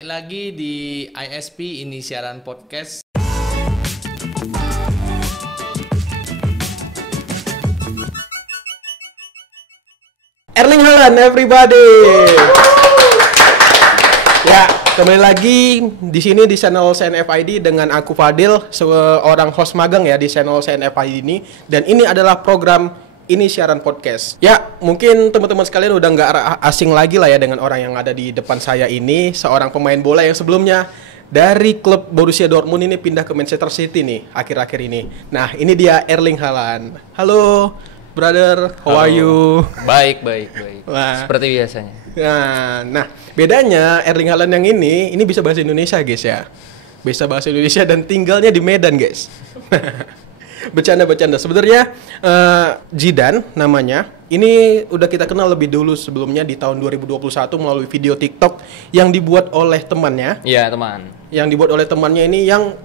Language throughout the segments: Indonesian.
Lagi di ISP ini siaran podcast. Erling Haaland, everybody. Ya, kembali lagi di sini di channel CNFID dengan aku Fadil, seorang host magang ya di channel CNFID ini. Dan ini adalah program ini siaran podcast. Ya, mungkin teman-teman sekalian udah nggak asing lagi lah ya dengan orang yang ada di depan saya ini, seorang pemain bola yang sebelumnya dari klub Borussia Dortmund ini pindah ke Manchester City nih akhir-akhir ini. Nah, ini dia Erling Haaland. Halo, brother, how are you? Baik. Wah. Seperti biasanya. Nah, bedanya Erling Haaland yang ini bisa bahasa Indonesia guys ya. Bisa bahasa Indonesia dan tinggalnya di Medan guys. Bercanda. Sebenarnya Zidane namanya. Ini udah kita kenal lebih dulu sebelumnya di tahun 2021 melalui video TikTok yang dibuat oleh temannya. Iya, teman. Yang dibuat oleh temannya ini yang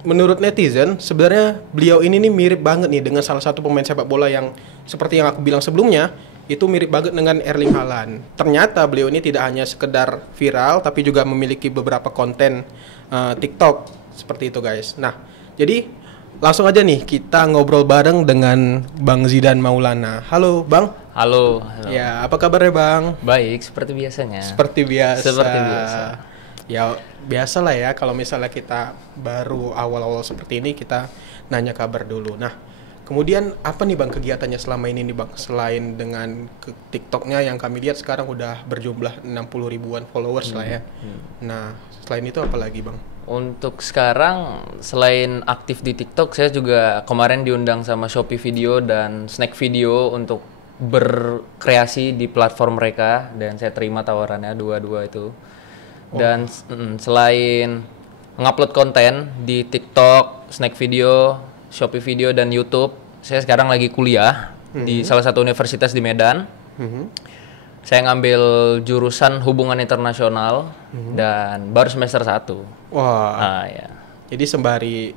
menurut netizen sebenarnya beliau ini nih mirip banget nih dengan salah satu pemain sepak bola yang seperti yang aku bilang sebelumnya, itu mirip banget dengan Erling Haaland. Ternyata beliau ini tidak hanya sekedar viral tapi juga memiliki beberapa konten TikTok seperti itu guys. Nah, jadi langsung aja nih kita ngobrol bareng dengan Bang Zidane Maulana. Halo Bang. Halo. Ya, apa kabarnya Bang? Baik, seperti biasanya. Seperti biasa. Ya, biasalah ya kalau misalnya kita baru awal-awal seperti ini kita nanya kabar dulu. Nah, kemudian apa nih Bang kegiatannya selama ini nih Bang? Selain dengan TikToknya yang kami lihat sekarang udah berjumlah 60 ribuan followers lah ya. Nah, selain itu apa lagi Bang? Untuk sekarang selain aktif di TikTok, saya juga kemarin diundang sama Shopee Video dan Snack Video untuk berkreasi di platform mereka dan saya terima tawarannya dua-dua itu. Dan selain ngupload konten di TikTok, Snack Video, Shopee Video dan YouTube, saya sekarang lagi kuliah di salah satu universitas di Medan. Saya ngambil jurusan hubungan internasional dan baru semester 1. Wah. Ya. Jadi sembari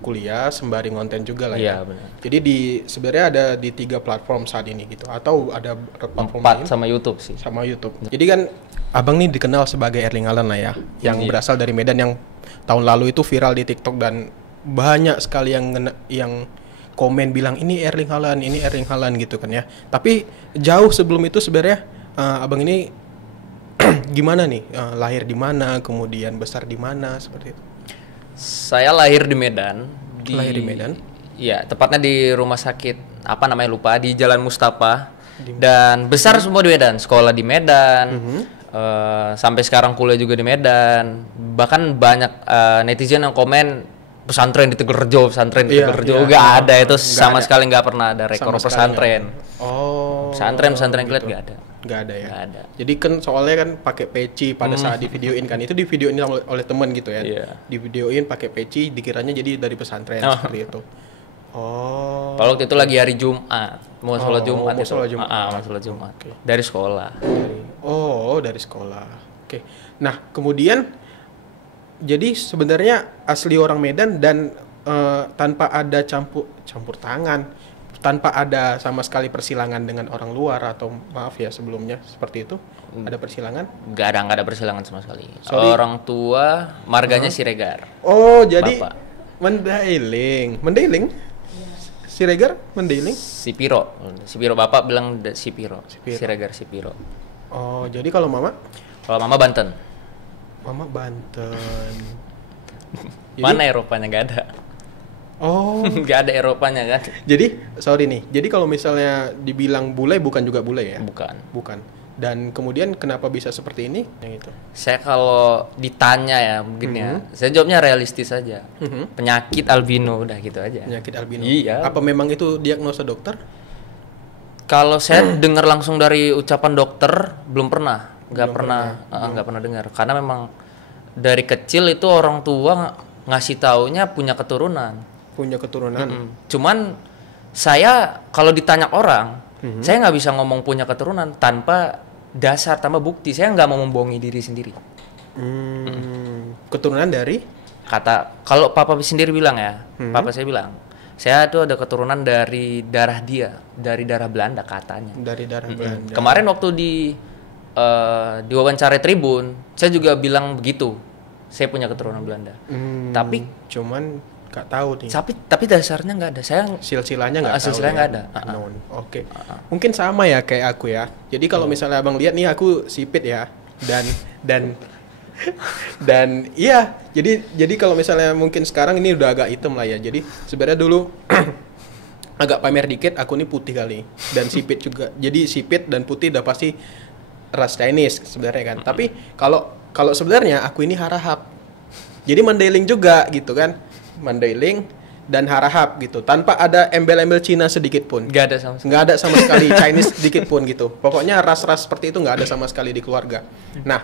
kuliah, sembari ngonten juga lah Iya, ya. benar. Jadi sebenarnya ada di 3 platform saat ini gitu atau ada platform 4 lain? sama YouTube sih. Sama YouTube. Jadi kan Abang nih dikenal sebagai Erling Haaland lah ya, yang berasal dari Medan yang tahun lalu itu viral di TikTok dan banyak sekali yang komen bilang ini Erling Haaland gitu kan ya. Tapi jauh sebelum itu sebenarnya Abang ini gimana nih? Lahir di mana, kemudian besar di mana seperti itu? Saya lahir di Medan. Lahir di Medan? Iya, tepatnya di rumah sakit apa namanya lupa di Jalan Mustafa. Dan besar semua di Medan, sekolah di Medan. Sampai sekarang kuliah juga di Medan. Bahkan banyak netizen yang komen pesantren di Tegalrejo nggak ada itu sama sekali nggak pernah ada rekor pesantren. Pesantren gitu. Klet nggak ada ya. Nggak ada. Jadi kan soalnya kan pakai peci pada saat di videoin kan itu di videoin oleh teman gitu ya. Di videoin pakai peci dikiranya jadi dari pesantren seperti itu. Kalau waktu itu lagi hari Jumat, mau sholat Jumat mau itu. sholat Jumat. Okay. Dari sekolah. Dari sekolah. Oke. Nah, kemudian jadi sebenarnya asli orang Medan dan tanpa ada campur tangan, tanpa ada sama sekali persilangan dengan orang luar atau maaf ya sebelumnya seperti itu. Ada persilangan? Nggak ada persilangan sama sekali. Orang tua marganya Siregar. Oh, jadi Bapak. Mandailing. Siregar, Mandailing. Sipiro bapak bilang Sipiro. Siregar Sipiro. Oh, jadi kalau mama? Kalau mama Banten. Mama Banten. Mana Eropanya nggak ada. Nggak ada Eropanya kan. Jadi sorry nih. Jadi kalau misalnya dibilang bule bukan juga bule ya? Bukan. Dan kemudian kenapa bisa seperti ini? Yang itu. Saya kalau ditanya ya mungkin ya, saya jawabnya realistis aja. Penyakit albino udah gitu aja. Penyakit albino. Iya. Apa memang itu diagnosa dokter? Kalau saya dengar langsung dari ucapan dokter belum pernah, nggak pernah dengar. Karena memang dari kecil itu orang tua ngasih taunya punya keturunan. Cuman saya kalau ditanya orang, saya nggak bisa ngomong punya keturunan tanpa dasar, tanpa bukti. Saya nggak mau membohongi diri sendiri. Keturunan dari? Kalau papa sendiri bilang ya, papa saya bilang, saya tuh ada keturunan dari darah dia, dari darah Belanda katanya. Dari darah Belanda. Kemarin waktu di diwawancara Tribun, saya juga bilang begitu. Saya punya keturunan Belanda. Tapi cuman nggak tahu nih. Tapi dasarnya nggak ada. Saya Silsilahnya nggak tahu. Silsilahnya nggak ada. Oke. Mungkin sama ya kayak aku ya. Jadi kalau misalnya abang lihat nih aku sipit ya dan iya. Jadi kalau misalnya mungkin sekarang ini udah agak hitam lah ya. Jadi sebenarnya dulu agak pamer dikit. Aku nih putih kali dan sipit juga. Jadi sipit dan putih udah pasti ras Chinese sebenarnya kan. Tapi kalau sebenarnya aku ini harahap. Jadi Mandailing juga gitu kan. Mandailing dan harahap gitu. Tanpa ada embel-embel Cina sedikit pun. nggak ada sama sekali. Nggak ada sama sekali Chinese sedikit pun gitu. Pokoknya ras-ras seperti itu nggak ada sama sekali di keluarga. Nah,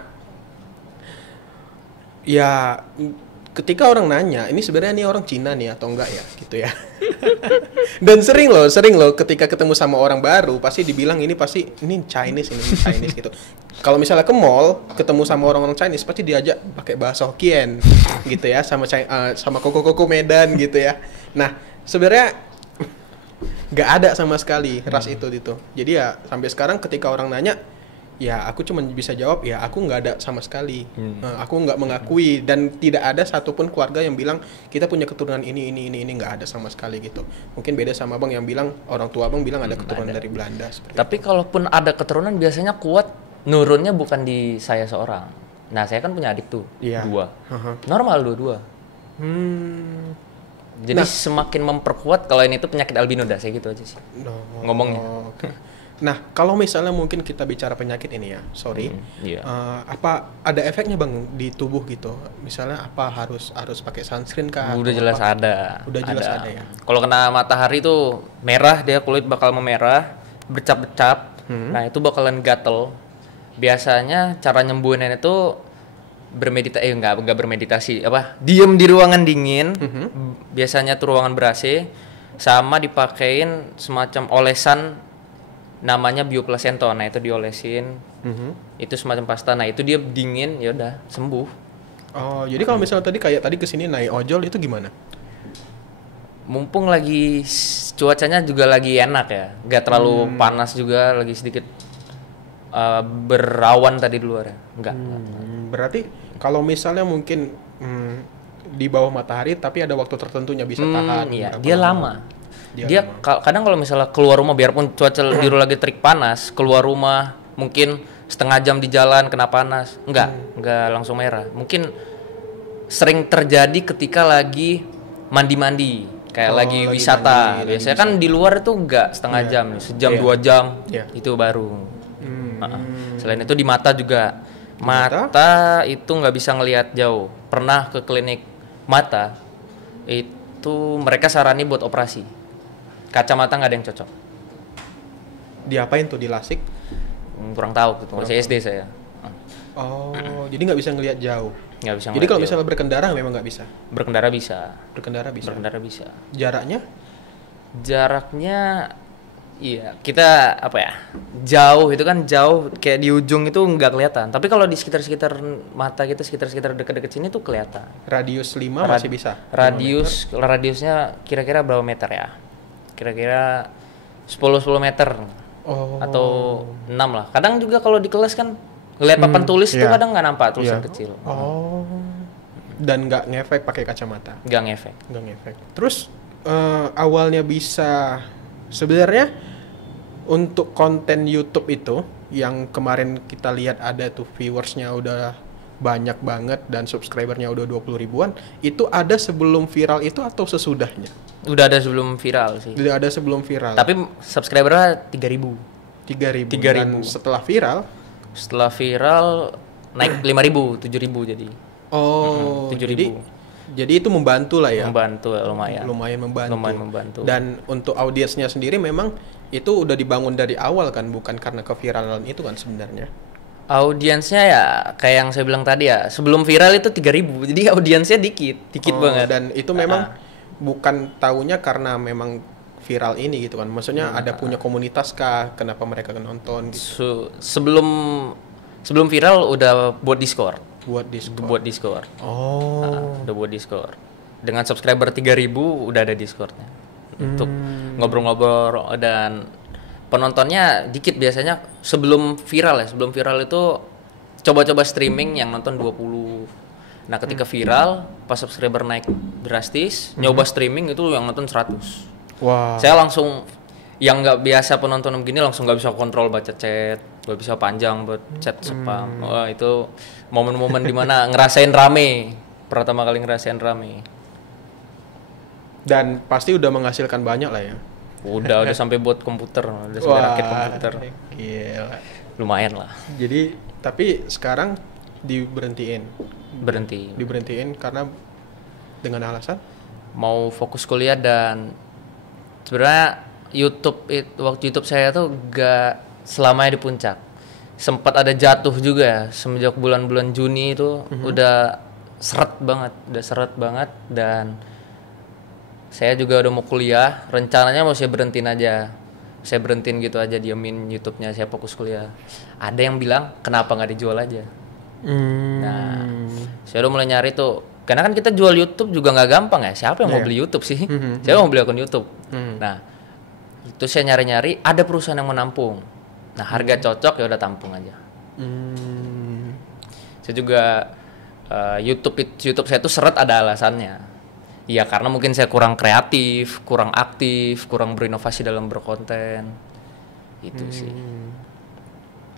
ya ketika orang nanya, ini sebenarnya nih orang Cina nih atau enggak ya gitu ya. Dan sering loh ketika ketemu sama orang baru pasti dibilang ini Chinese gitu. Kalau misalnya ke mall ketemu sama orang-orang Chinese pasti diajak pakai bahasa Hokkien gitu ya, sama koko-koko Medan gitu ya. Nah, sebenarnya nggak ada sama sekali ras itu gitu. Jadi ya sampai sekarang ketika orang nanya, ya aku cuma bisa jawab ya aku nggak ada sama sekali. Aku nggak mengakui dan tidak ada satupun keluarga yang bilang kita punya keturunan ini nggak ada sama sekali gitu. Mungkin beda sama abang yang bilang orang tua abang bilang ada keturunan dari Belanda seperti Tapi kalaupun ada keturunan biasanya kuat nurunnya bukan di saya seorang. Nah, saya kan punya adik tuh, Iya. 2. Normal 2. Jadi Nah. semakin memperkuat kalau ini tuh penyakit albino dah, saya gitu aja sih. Ngomongnya. Oke. Nah, kalau misalnya mungkin kita bicara penyakit ini ya, sorry. Iya. Apa ada efeknya bang di tubuh gitu? Misalnya apa harus pakai sunscreen kah? Udah atau jelas apa? ada. Udah jelas ada ya. Kalau kena matahari tuh merah, dia kulit bakal memerah, bercap-bercap. Nah, itu bakalan gatel. Biasanya cara nyembuhinnya itu enggak bermeditasi, diem di ruangan dingin. Biasanya tuh ruangan ber-AC sama dipakein semacam olesan namanya bioplacenton. Nah, itu diolesin. Itu semacam pasta. Nah, itu dia dingin, ya udah sembuh. Oh, jadi kalau misalnya tadi kesini naik ojol itu gimana? Mumpung lagi cuacanya juga lagi enak ya, nggak terlalu panas juga, lagi sedikit berawan tadi di luar ya, nggak. Berarti kalau misalnya mungkin di bawah matahari tapi ada waktu tertentunya bisa tahan. Iya, berapa dia lama. Dia kadang kalau misalnya keluar rumah, biarpun cuaca di luar lagi terik panas, keluar rumah mungkin setengah jam di jalan kena panas, nggak langsung merah. Mungkin sering terjadi ketika lagi mandi-mandi, kayak lagi wisata. Biasanya kan di luar itu nggak setengah jam, sejam 2 jam itu baru. Selain itu di mata juga. Mata itu nggak bisa ngelihat jauh. Pernah ke klinik mata, itu mereka sarani buat operasi. Kacamata nggak ada yang cocok. Diapain tuh, dilasik? Kurang tahu gitu, masih SD saya. Oh, jadi nggak bisa ngelihat jauh. Nggak bisa. Jadi kalau misalnya berkendara memang nggak bisa. Berkendara bisa. Berkendara bisa. Jaraknya? Iya, kita jauh itu kan jauh, kayak di ujung itu nggak kelihatan. Tapi kalau di sekitar mata kita, sekitar dekat-dekat sini tuh kelihatan. Radius 5 masih bisa. Radiusnya kira-kira berapa meter ya? Kira-kira 10 meter. Atau 6 lah. Kadang juga kalau di kelas kan ngeliat papan tulis itu kadang nggak nampak tulisan kecil. Dan nggak ngefek pakai kacamata. Nggak ngefek. Terus awalnya bisa sebenarnya untuk konten YouTube itu yang kemarin kita lihat ada tuh viewersnya udah banyak banget dan subscribernya udah 20 ribuan, itu ada sebelum viral itu atau sesudahnya? Udah ada sebelum viral sih. Udah ada sebelum viral. Tapi subscribernya 3.000. 3.000. Dan setelah viral naik 5.000, 7.000 jadi. Oh, 7.000. Jadi itu membantu lah ya. Membantu lumayan. Lumayan membantu. Dan untuk audiensnya sendiri memang itu udah dibangun dari awal kan, bukan karena keviralan itu kan sebenarnya. Audiensnya ya kayak yang saya bilang tadi ya, sebelum viral itu 3.000. Jadi audiensnya dikit banget. Dan itu memang bukan taunya karena memang viral ini gitu kan. Maksudnya ada punya komunitas kah, kenapa mereka nonton gitu. Sebelum viral udah buat Discord. Buat Discord. Udah buat Discord. Dengan subscriber 3.000 udah ada Discordnya. Untuk ngobrol-ngobrol dan penontonnya dikit biasanya sebelum viral ya. Sebelum viral itu coba-coba streaming yang nonton 20. Nah, ketika viral, pas subscriber naik drastis, nyoba streaming itu yang nonton 100. Wah. Saya langsung yang nggak biasa penonton begini langsung nggak bisa kontrol baca chat, nggak bisa panjang buat chat spam. Wah, itu momen-momen dimana ngerasain rame. Pertama kali ngerasain rame. Dan pasti udah menghasilkan banyak lah ya. Udah sampai buat komputer, udah sampai rakit komputer. Gila. Lumayan lah. Jadi tapi sekarang diberhentiin karena dengan alasan mau fokus kuliah dan sebenarnya waktu YouTube saya tuh gak selamanya di puncak. Sempat ada jatuh juga ya, semenjak bulan-bulan Juni itu udah seret banget dan saya juga udah mau kuliah, rencananya mau saya berhentiin aja. Saya berhentiin gitu aja, diamin YouTube-nya, saya fokus kuliah. Ada yang bilang, kenapa nggak dijual aja? Nah, saya udah mulai nyari tuh. Karena kan kita jual YouTube juga nggak gampang ya. Siapa yang mau beli YouTube sih? Siapa mau beli akun YouTube? Nah, itu saya nyari-nyari, ada perusahaan yang menampung. Nah, harga cocok ya udah tampung aja. Saya juga YouTube saya tuh seret ada alasannya. Ya karena mungkin saya kurang kreatif, kurang aktif, kurang berinovasi dalam berkonten. Itu sih.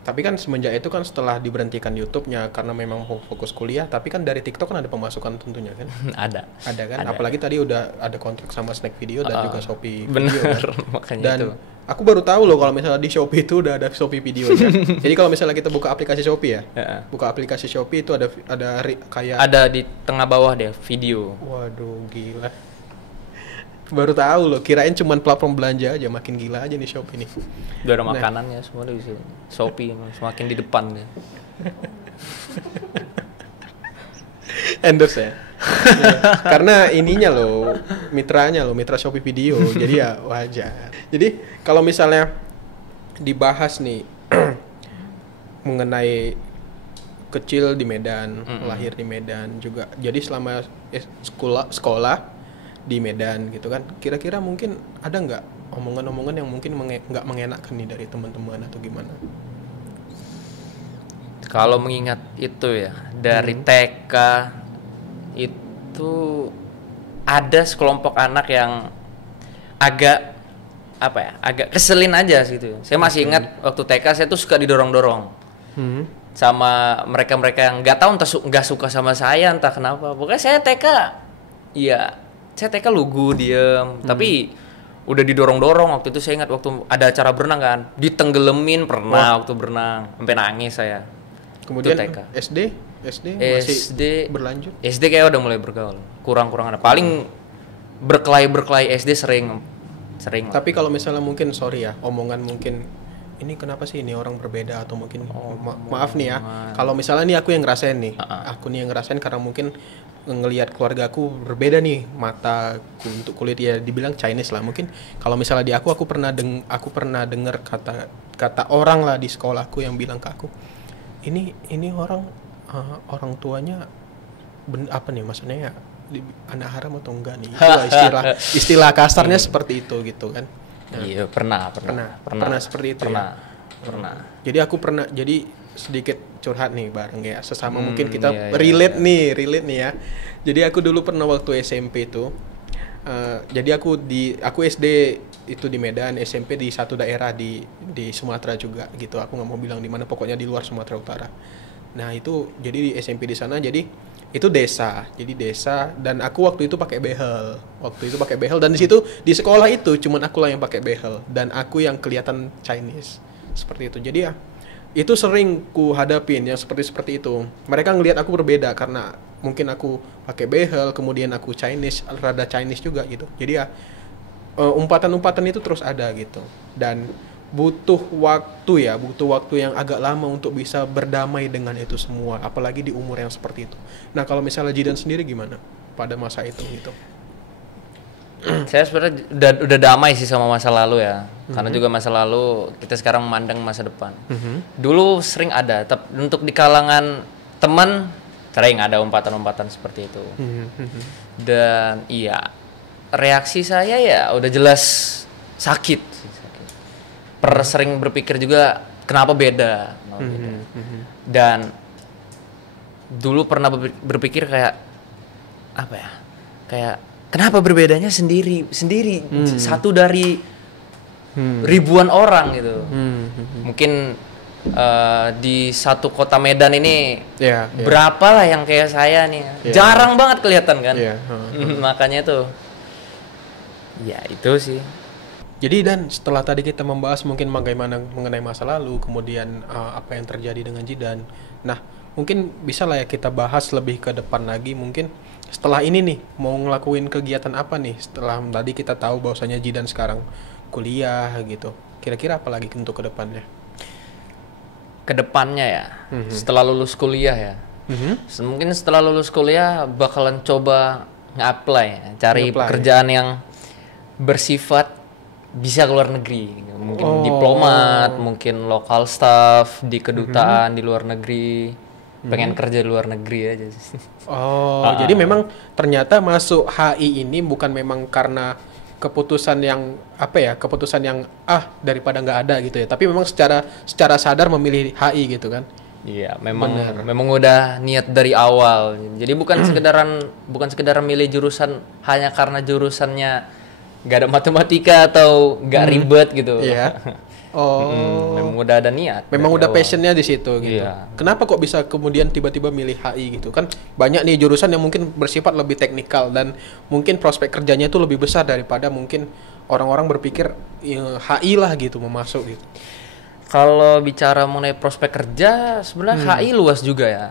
Tapi kan semenjak itu kan setelah diberhentikan YouTube-nya karena memang fokus kuliah, tapi kan dari TikTok kan ada pemasukan tentunya kan? Ada kan? Ada. Apalagi tadi udah ada kontrak sama Snack Video dan juga Shopee bener, Video kan? makanya dan itu. Aku baru tahu loh kalau misalnya di Shopee itu udah ada Shopee Video ya. Jadi kalau misalnya kita buka aplikasi Shopee ya, buka aplikasi Shopee itu kayak ada di tengah bawah deh video. Waduh, gila. Baru tahu loh, kirain cuman platform belanja aja, makin gila aja nih Shopee nih. Udah ada makanannya semua di sini. Shopee semakin di depan deh. Endorse ya. Karena ininya loh, mitra Shopee Video. Jadi ya wajar. Jadi kalau misalnya dibahas nih mengenai kecil di Medan, lahir di Medan juga. Jadi selama sekolah di Medan gitu kan, kira-kira mungkin ada nggak omongan-omongan yang mungkin nggak mengenakan nih dari teman-teman atau gimana? Kalau mengingat itu ya dari TK itu ada sekelompok anak yang agak agak keselin aja gitu. Saya masih ingat waktu TK saya tuh suka didorong-dorong sama mereka-mereka yang nggak tahu entah nggak suka sama saya entah kenapa. Pokoknya saya TK lugu diem, tapi udah didorong-dorong. Waktu itu saya ingat waktu ada acara berenang kan, ditenggelemin pernah waktu berenang, sampai nangis saya. Kemudian TK. SD masih berlanjut. SD kayak udah mulai bergaul, kurang-kurang ada. Paling berkelahi SD sering. Tapi kalau misalnya mungkin sorry ya, omongan mungkin ini kenapa sih ini orang berbeda atau mungkin maaf nih ya, kalau misalnya nih aku yang ngerasain nih, aku nih yang ngerasain karena mungkin ngelihat keluarga aku berbeda nih mataku untuk kulit ya dibilang Chinese lah mungkin. Kalau misalnya di aku pernah dengar kata orang lah di sekolahku yang bilang ke aku ini orang tuanya apa nih maksudnya ya anak haram atau enggak nih, itu istilah kasarnya seperti itu gitu kan. Iya pernah seperti itu. Pernah. Jadi aku pernah jadi sedikit curhat nih bareng ya sesama mungkin kita relate nih ya. Jadi aku dulu pernah waktu SMP itu jadi aku SD itu di Medan, SMP di satu daerah di Sumatera juga gitu. Aku nggak mau bilang di mana, pokoknya di luar Sumatera Utara. Nah itu jadi di SMP di sana, jadi itu desa dan aku waktu itu pakai behel dan di situ di sekolah itu cuman aku lah yang pakai behel dan aku yang kelihatan Chinese seperti itu. Jadi ya itu sering ku hadapin yang seperti itu. Mereka ngelihat aku berbeda karena mungkin aku pakai behel, kemudian aku rada Chinese juga gitu. Jadi ya umpatan-umpatan itu terus ada gitu. Dan butuh waktu yang agak lama untuk bisa berdamai dengan itu semua, apalagi di umur yang seperti itu. Nah, kalau misalnya Jidan sendiri gimana pada masa itu gitu? Saya sebenarnya udah damai sih sama masa lalu ya. Karena juga masa lalu kita sekarang memandang masa depan. Dulu sering ada, untuk di kalangan teman sering ada umpatan-umpatan seperti itu. Dan iya, reaksi saya ya udah jelas sakit. sering berpikir juga kenapa beda. Gitu. Dan dulu pernah berpikir kayak apa ya? Kayak kenapa berbedanya sendiri satu dari ribuan orang gitu. Mungkin di satu kota Medan ini berapa lah yang kayak saya nih, jarang banget kelihatan kan. Makanya tuh ya itu sih. Jadi dan setelah tadi kita membahas mungkin bagaimana mengenai masa lalu, kemudian apa yang terjadi dengan Zidan, nah mungkin bisa lah ya kita bahas lebih ke depan lagi. Mungkin setelah ini nih mau ngelakuin kegiatan apa nih setelah tadi kita tahu bahwasanya Zidan sekarang kuliah gitu, kira-kira apa lagi untuk kedepannya? Kedepannya ya, setelah lulus kuliah ya, mungkin setelah lulus kuliah bakalan coba nge-apply, cari pekerjaan yang bersifat bisa keluar negeri, mungkin diplomat, mungkin local staff di kedutaan di luar negeri, pengen kerja di luar negeri aja sih. Jadi memang ternyata masuk HI ini bukan memang karena keputusan yang keputusan yang daripada nggak ada gitu ya, tapi memang secara sadar memilih HI gitu kan. Iya, memang udah niat dari awal. Jadi bukan sekedar milih jurusan hanya karena jurusannya nggak ada matematika atau nggak ribet gitu. Iya. Memang udah ada niat. Memang udah passionnya di situ gitu. Iya. Kenapa kok bisa kemudian tiba-tiba milih HI gitu kan? Banyak nih jurusan yang mungkin bersifat lebih teknikal dan mungkin prospek kerjanya itu lebih besar daripada mungkin orang-orang berpikir HI lah gitu mau masuk gitu. Kalau bicara mengenai prospek kerja, sebenarnya HI luas juga ya.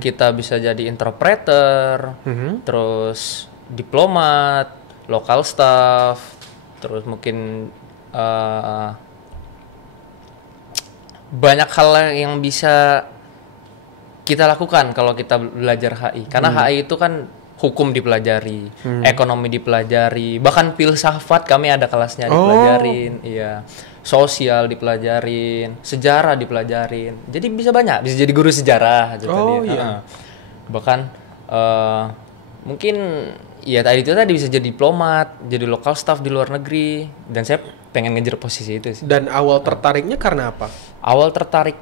Kita bisa jadi interpreter, terus diplomat, local staff, terus mungkin banyak hal yang bisa kita lakukan kalau kita belajar HI. Karena HI itu kan hukum dipelajari, ekonomi dipelajari, bahkan filsafat kami ada kelasnya dipelajarin, iya. Sosial dipelajarin, sejarah dipelajarin. Jadi bisa banyak, bisa jadi guru sejarah aja tadi. Iya. Bahkan mungkin ya tadi bisa jadi diplomat, jadi local staff di luar negeri, dan saya pengen ngejar posisi itu sih. Dan awal tertariknya karena apa? Awal tertarik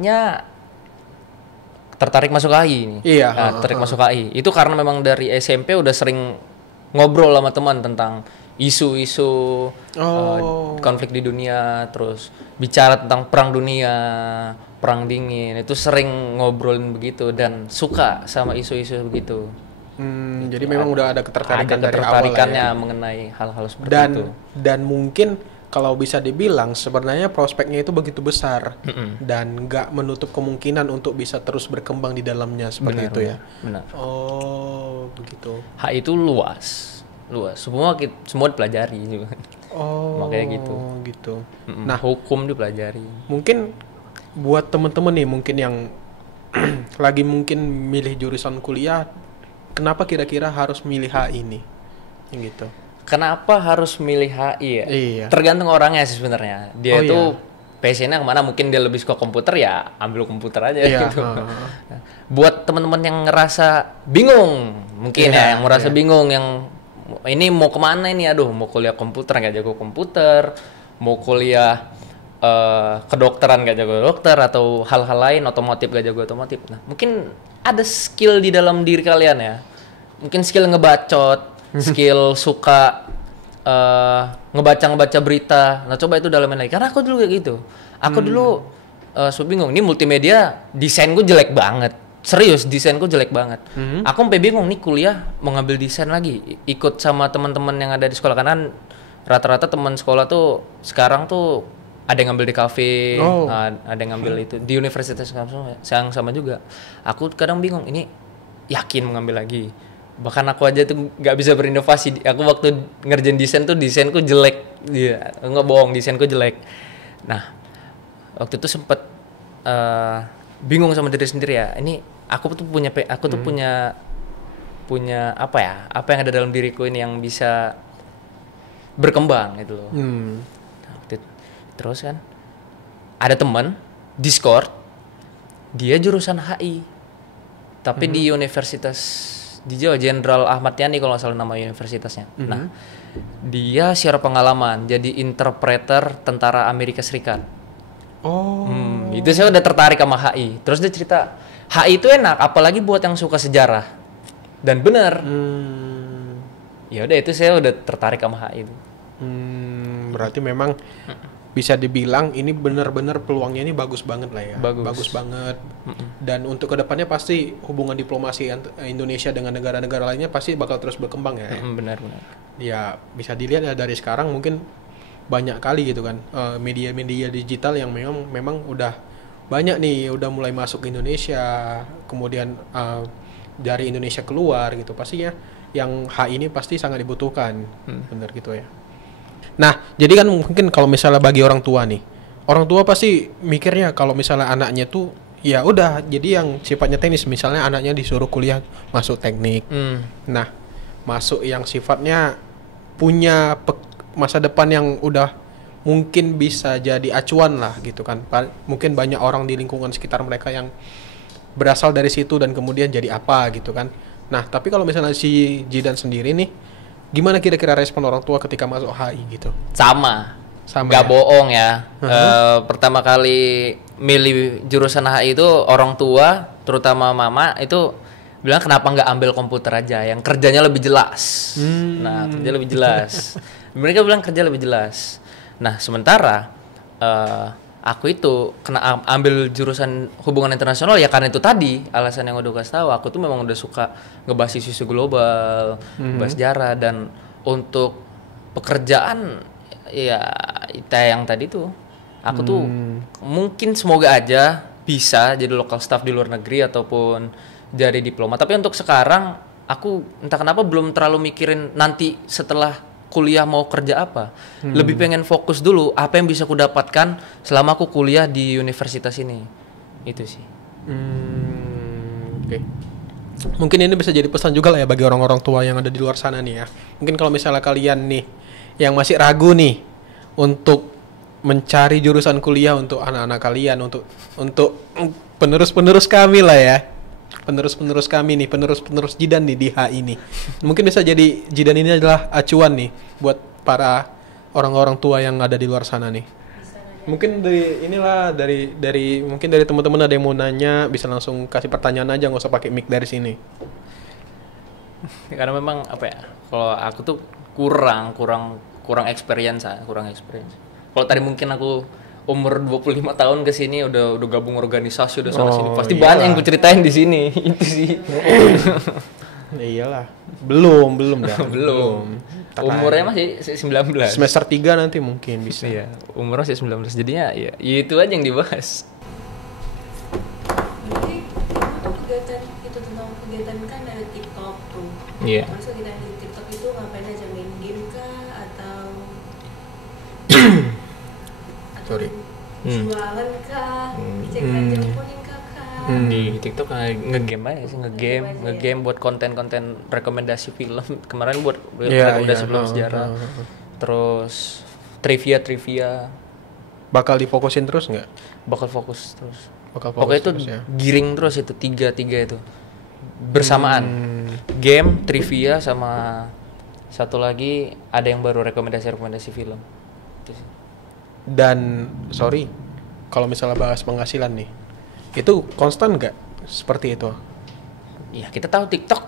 masuk HI ini. Iya. Tertarik masuk HI. Itu karena memang dari SMP udah sering ngobrol sama teman tentang isu-isu konflik di dunia, terus bicara tentang perang dunia, perang dingin. Itu sering ngobrolin begitu dan suka sama isu-isu begitu. Jadi memang udah ada ketertarikan dari awal ketertarikannya ya. mengenai hal-hal seperti itu. Dan mungkin kalau bisa dibilang sebenarnya prospeknya itu begitu besar dan nggak menutup kemungkinan untuk bisa terus berkembang di dalamnya seperti itu ya. Benar. Oh, begitu. HI itu luas. Semua dipelajari juga. Makanya gitu. Nah, hukum dipelajari. Mungkin buat teman-teman nih mungkin yang lagi mungkin milih jurusan kuliah, kenapa kira-kira harus milih HI nih? Yang gitu. Kenapa harus milih HI ya? Iya. Tergantung orangnya sih sebenarnya. Dia itu passionnya kemana? Mungkin dia lebih suka komputer ya ambil komputer aja gitu. Buat teman-teman yang ngerasa bingung, mungkin yang merasa bingung, yang ini mau kemana ini? Aduh, mau kuliah komputer nggak jago komputer, mau kuliah kedokteran nggak jago dokter, atau hal-hal lain, otomotif nggak jago otomotif. Nah, mungkin ada skill di dalam diri kalian ya. Mungkin skill ngebacot, skill suka ngebaca berita. Nah, coba itu dalamin lagi. Karena aku dulu kayak gitu. Aku dulu bingung. Ini multimedia, desain gue jelek banget. Serius, desainku jelek banget. Aku sampai bingung nih kuliah mau ngambil desain lagi. Ikut sama teman-teman yang ada di sekolah, karena rata-rata teman sekolah tuh sekarang tuh ada yang ngambil di kafe, ada yang ngambil itu di universitas yang sama juga. Aku kadang bingung, ini yakin mau ngambil lagi. Bahkan aku aja tuh nggak bisa berinovasi. Aku waktu ngerjain desain tuh desainku jelek. Iya, nggak bohong, desainku jelek. Nah, waktu itu sempet bingung sama diri sendiri ya. Ini aku tuh punya apa ya? Apa yang ada dalam diriku ini yang bisa berkembang gitu loh. Terus kan ada teman Discord, dia jurusan HI, tapi di universitas di Jawa, Jenderal Ahmad Yani kalau nggak salah nama universitasnya. Nah, dia share pengalaman jadi interpreter tentara Amerika Serikat. Oh. Itu saya udah tertarik sama HI. Terus dia cerita, HI itu enak, apalagi buat yang suka sejarah. Dan bener. Ya udah itu saya udah tertarik sama HI itu. Berarti memang bisa dibilang ini benar-benar peluangnya ini bagus banget lah ya. Bagus banget. Dan untuk kedepannya pasti hubungan diplomasi Indonesia dengan negara-negara lainnya pasti bakal terus berkembang ya. Benar-benar. Ya bisa dilihat ya dari sekarang mungkin banyak kali gitu kan media-media digital yang memang udah banyak nih udah mulai masuk ke Indonesia, kemudian dari Indonesia keluar gitu, pastinya yang HI ini pasti sangat dibutuhkan. Bener gitu ya. Nah, jadi kan mungkin kalau misalnya bagi orang tua nih, orang tua pasti mikirnya kalau misalnya anaknya tuh ya udah jadi yang sifatnya teknis, misalnya anaknya disuruh kuliah masuk teknik. Nah, masuk yang sifatnya punya masa depan yang udah mungkin bisa jadi acuan lah gitu kan. Mungkin banyak orang di lingkungan sekitar mereka yang berasal dari situ dan kemudian jadi apa gitu kan. Nah, tapi kalau misalnya si Jidan sendiri nih, gimana kira-kira respon orang tua ketika masuk HI gitu? Sama ya? Gak bohong ya. Pertama kali milih jurusan HI itu orang tua, terutama mama itu bilang kenapa nggak ambil komputer aja yang kerjanya lebih jelas. Nah, kerja lebih jelas. Mereka bilang kerja lebih jelas. Nah, sementara aku itu kena ambil jurusan hubungan internasional ya karena itu tadi alasan yang udah kasih tahu. Aku tuh memang udah suka ngebahas isu global, bahas sejarah, dan untuk pekerjaan ya yang tadi tuh aku tuh mungkin semoga aja bisa jadi local staff di luar negeri ataupun jadi diplomat. Tapi untuk sekarang aku entah kenapa belum terlalu mikirin nanti setelah kuliah mau kerja apa. Lebih pengen fokus dulu apa yang bisa aku dapatkan selama aku kuliah di universitas ini. Itu sih. Oke. Mungkin ini bisa jadi pesan juga lah ya bagi orang-orang tua yang ada di luar sana nih ya. Mungkin kalau misalnya kalian nih yang masih ragu nih untuk mencari jurusan kuliah untuk anak-anak kalian, untuk penerus-penerus kami lah ya. Penerus-penerus kami nih, penerus-penerus Jidan nih di HI ini. Mungkin bisa jadi Jidan ini adalah acuan nih buat para orang-orang tua yang ada di luar sana nih. Mungkin mungkin dari teman-teman ada yang mau nanya, bisa langsung kasih pertanyaan aja, nggak usah pakai mic dari sini. Karena memang apa ya? Kalau aku tuh kurang experience. Kalau tadi mungkin aku umur 25 tahun ke sini udah gabung organisasi udah sana sini. Pasti banyak yang ku ceritain di sini. Itu sih. Iyalah. Belum dah. Belum. Umurnya masih 19. Semester 3 nanti mungkin bisa. Iya, umurnya masih 19. Jadinya ya itu aja yang dibahas. Jadi untuk kegiatan itu tentang kegiatan kan ada TikTok tuh. Iya. Terus kegiatan di TikTok itu ngapain aja, main game kah atau Sorry. jualan kah, cek teleponin kah? Di TikTok ngegame aja sih, ngegame buat konten-konten rekomendasi film. Kemarin buat rekomendasi film sejarah. Terus trivia. Bakal difokusin terus nggak? Bakal fokus terus. Pokoknya itu giring terus itu tiga itu bersamaan. Game, trivia, sama satu lagi ada yang baru rekomendasi film. Itu sih. Dan sorry, kalau misalnya bahas penghasilan nih, itu konstan nggak seperti itu? Ya kita tahu TikTok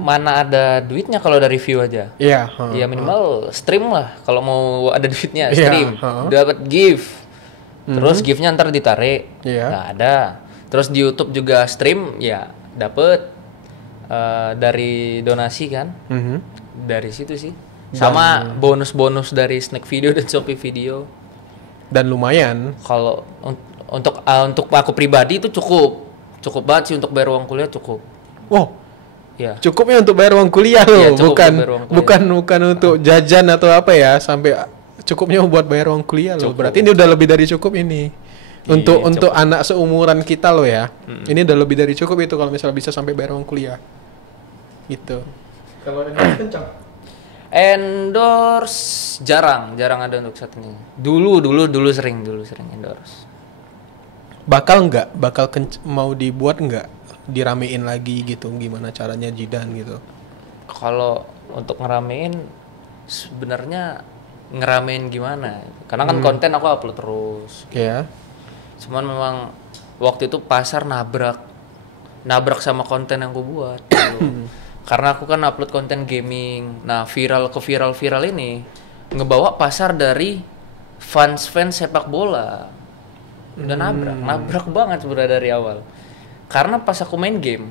mana ada duitnya kalau dari view aja. Iya. Ya minimal stream lah kalau mau ada duitnya, stream. Dapat gift. Terus giftnya ntar ditarik. Nggak ada. Terus di YouTube juga stream ya dapat dari donasi kan. Dari situ sih. Sama bonus-bonus dari Snack Video dan Shopee Video. Dan lumayan. Kalau untuk aku pribadi itu cukup banget sih untuk bayar uang kuliah cukup. Wow. Ya. Cukupnya untuk bayar uang kuliah loh, Ya, bukan untuk jajan atau apa ya, sampai cukupnya buat bayar uang kuliah loh. Berarti ini udah lebih dari cukup ini. Untuk anak seumuran kita loh ya. Ini udah lebih dari cukup itu kalau misalnya bisa sampai bayar uang kuliah. Gitu. Kalau kencang. Endorse jarang ada untuk saat ini. Dulu sering endorse. Bakal mau dibuat nggak, diramein lagi gitu, gimana caranya Jidan gitu? Kalau untuk ngeramein sebenarnya ngeramein gimana. Karena kan konten aku upload terus. Iya. Cuman memang waktu itu pasar nabrak sama konten yang aku buat. Gitu. Karena aku kan upload konten gaming. Nah, viral ini ngebawa pasar dari fans sepak bola. Udah nabrak banget sebenarnya dari awal. Karena pas aku main game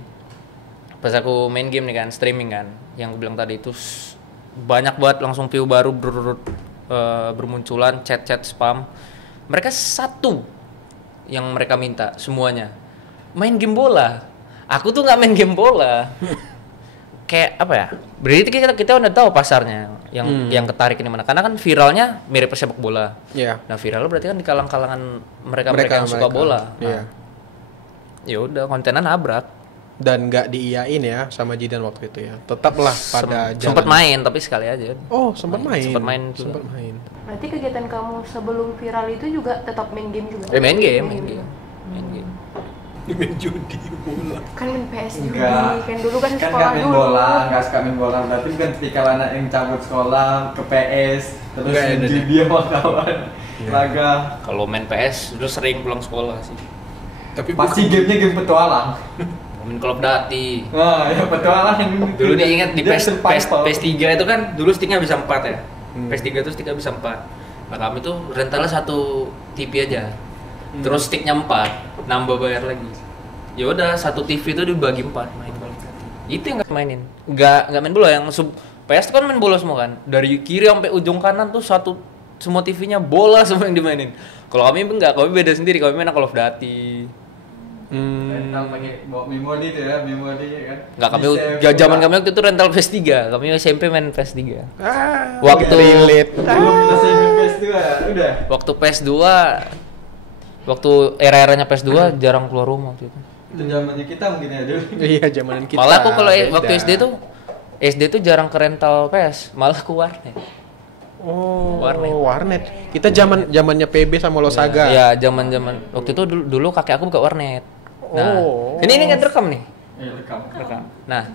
nih kan, streaming kan, yang gue bilang tadi itu banyak banget langsung view baru bermunculan, chat spam. Mereka satu yang mereka minta semuanya main game bola. Aku tuh nggak main game bola. Kayak apa ya? Berarti kita udah tahu pasarnya yang ketarik ini mana. Karena kan viralnya mirip sepak bola. Iya. Nah, viral berarti kan di kalangan mereka yang suka bola. Nah, ya udah kontennya nabrak. Dan nggak diiyain ya sama Jidan waktu itu ya. Tetaplah pada jalan. Sempat main tapi sekali aja. Oh, sempat main. Sempat main. Berarti kegiatan kamu sebelum viral itu juga tetap main game juga? Main game. Main judi bola. Kan main PS judi, Enggak. kan dulu kan Kan sekolah nggak main dulu. bola, nggak suka main bola. Berarti bukan tipikal anak yang cabut sekolah ke PS, terus Nggak, main ada deh. judi sama kawan. Laga. Kalau main PS dulu sering pulang sekolah sih. Tapi Pasti gamenya game petualang. Main Call of Duty. Nah, ya petualang yang Dulu nih ingat di Dia PS3 itu kan dulu sticknya bisa 4 ya. PS3 itu sticknya bisa 4. Nah, kami tuh rentalnya satu TV aja. Terus sticknya 4, nambah bayar lagi. Ya udah satu TV itu dibagi 4 main Call of Duty. Itu yang enggak mainin. Enggak main bola, yang PS tuh kan main bola semua kan. Dari kiri sampai ujung kanan tuh semua TV-nya bola semua yang dimainin. Kalau kami enggak, kami beda sendiri. Kami main Call of Duty. rental pakai bawa memori tuh ya, memori kan. Enggak, kami Di-save zaman juga. kami waktu itu rental PS3. Kami SMP main PS3. Ah, Waktu- relate. Belum selesai main PS2 ya, udah. Waktu PS2 waktu era-eranya PS2 jarang keluar rumah waktu itu. Itu zamannya kita mungkin ya dulu. Iya, zamanan kita. Malah aku kalau beda. waktu SD tuh jarang ke rental PS, malah ke warnet. Oh, Warnet. warnet. Kita zamannya PB sama Losaga. Iya, zaman-zaman waktu itu dulu kakek aku buka warnet. Nah, Oh. ini kan rekam nih. Ya, rekam. Nah,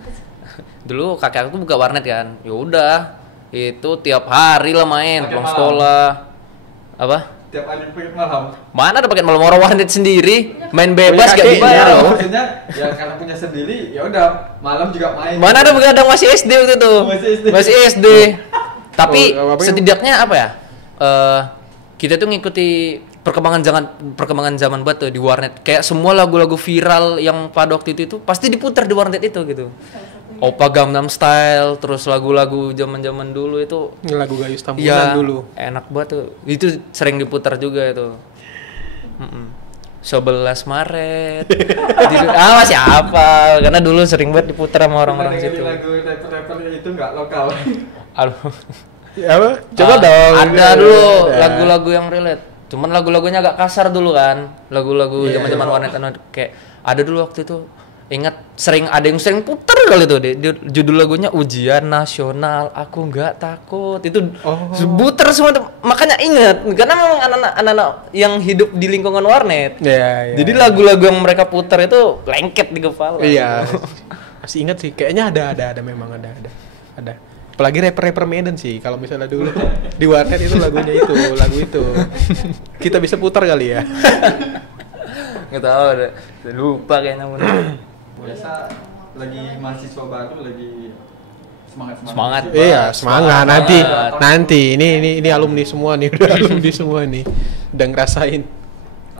dulu kakek aku buka warnet kan. Ya udah, itu tiap hari lah main, Paket pulang malam. sekolah. Apa? Tiap hari pakai malam. Mana ada paket malam, orang warnet sendiri, main bebas gak Kakeknya dibayar loh. loh. Maksudnya ya karena punya sendiri, ya udah malam juga main. Mana ada begadang, masih SD waktu itu. Masih SD. Tapi Oh, apa yang- setidaknya apa ya? Kita tuh ngikuti perkembangan zaman banget tuh di warnet. Kayak semua lagu-lagu viral yang pada waktu itu pasti diputar di warnet itu gitu. Oppa Gangnam Style, terus lagu-lagu zaman-zaman dulu itu Lagu Gayus Tambunan ya dulu. enak banget tuh. Itu sering diputar juga itu. 11 Maret. Masih apa? Karena dulu sering banget diputar sama orang-orang Dengerin situ. lagu rapper-rapper itu nggak lokal. Aduh. Ya apa? Coba Ah, dong. Ada dulu Ada. lagu-lagu yang relate. Cuman lagu-lagunya agak kasar dulu kan. Lagu-lagu Iya. zaman-zaman warnet kayak ada dulu waktu itu. Ingat ada yang sering putar kali tuh judul lagunya Ujian Nasional Aku Nggak Takut. Itu puter semua tuh. Makanya ingat karena memang anak-anak yang hidup di lingkungan warnet. Iya, iya. Jadi lagu-lagu yang mereka putar itu lengket di kepala. Iya. Masih ingat sih, kayaknya ada memang ada. Apalagi rapper Medan sih, kalau misalnya dulu di warnet itu lagu itu. Kita bisa putar kali ya. Nggak tahu, udah lupa kayaknya. Biasa lagi mahasiswa baru lagi Semangat. Iya, semangat nanti. Semangat. Nanti ini alumni semua nih, udah alumni semua nih. Udah ngerasain.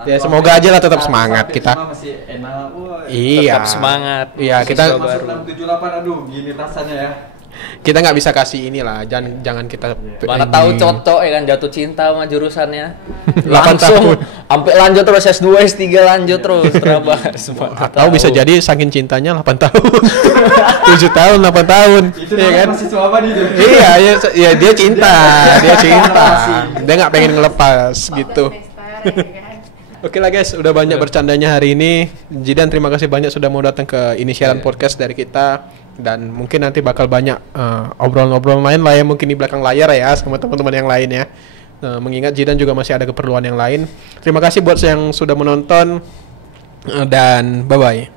Ya semoga aja lah tetap semangat kita. Masih enak. Wah, Iya. Tetap semangat. Iya, kita Mahasiswa masuk baru. 678, aduh gini rasanya ya. kita nggak bisa kasih inilah, jangan kita Mana ini. tahu cocok ya kan jatuh cinta sama jurusannya. 8 Langsung tahun. sampai lanjut terus S2, S3 lanjut terus terabas. Atau bisa jadi saking cintanya 8 tahun. 7 tahun, 8 tahun. Itu Iya kan? mahasiswa apa nih tuh? Iya, ya dia cinta, dia cinta. Relasi. Dia nggak pengen ngelepas gitu. Semester, ya kan? Oke lah guys, udah banyak bercandanya hari ini. Jidan terima kasih banyak sudah mau datang ke ini siaran podcast dari kita. Dan mungkin nanti bakal banyak obrolan-obrolan lain lah ya, mungkin di belakang layar ya sama teman-teman yang lain ya. Mengingat Jidan juga masih ada keperluan yang lain. Terima kasih buat yang sudah menonton dan bye-bye.